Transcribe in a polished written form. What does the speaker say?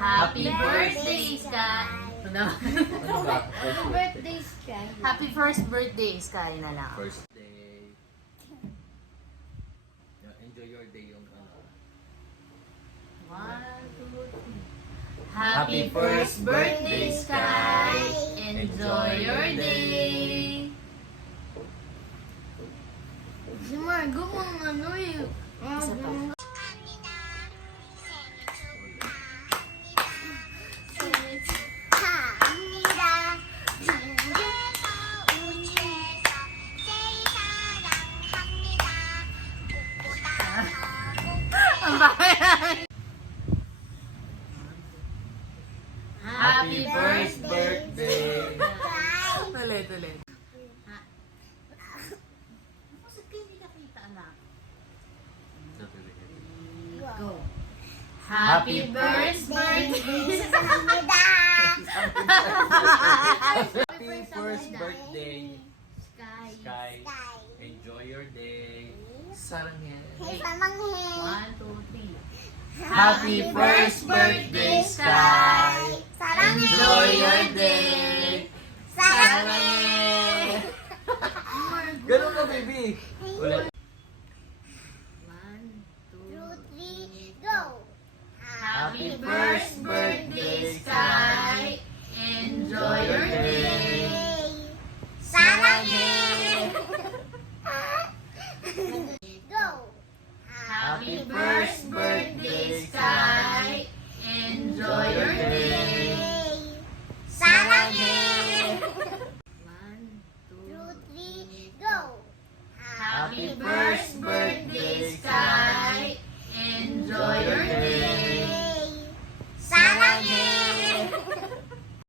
Happy birthday, Sky! Ano? Ano ba? Birthday, Sky. Happy first birthday, Sky na lang. First day. Enjoy your day yung ano. 1, 2, 3. Happy Happy first birthday, Sky! Enjoy your day! Si Margo mang ano eh. Isa pa. Ang bayan! Happy first birthday! Tuloy, tuloy. Bakit kayo hindi nakita, anak? Go. Happy first birthday! Happy first birthday, Sky. Sky. Enjoy your day. Sarangin. 1, 2, 3. Happy first birthday, Sky. Enjoy your day. Sarangin. Ganun ka, baby. Ulit. 1, 2, Go! Happy first birthday, Sky! Enjoy your day! Sarangin! Go! Happy first birthday, Sky! Enjoy your day! Sarangin! 1, 2, 2, 3, go! Happy first birthday, Sky!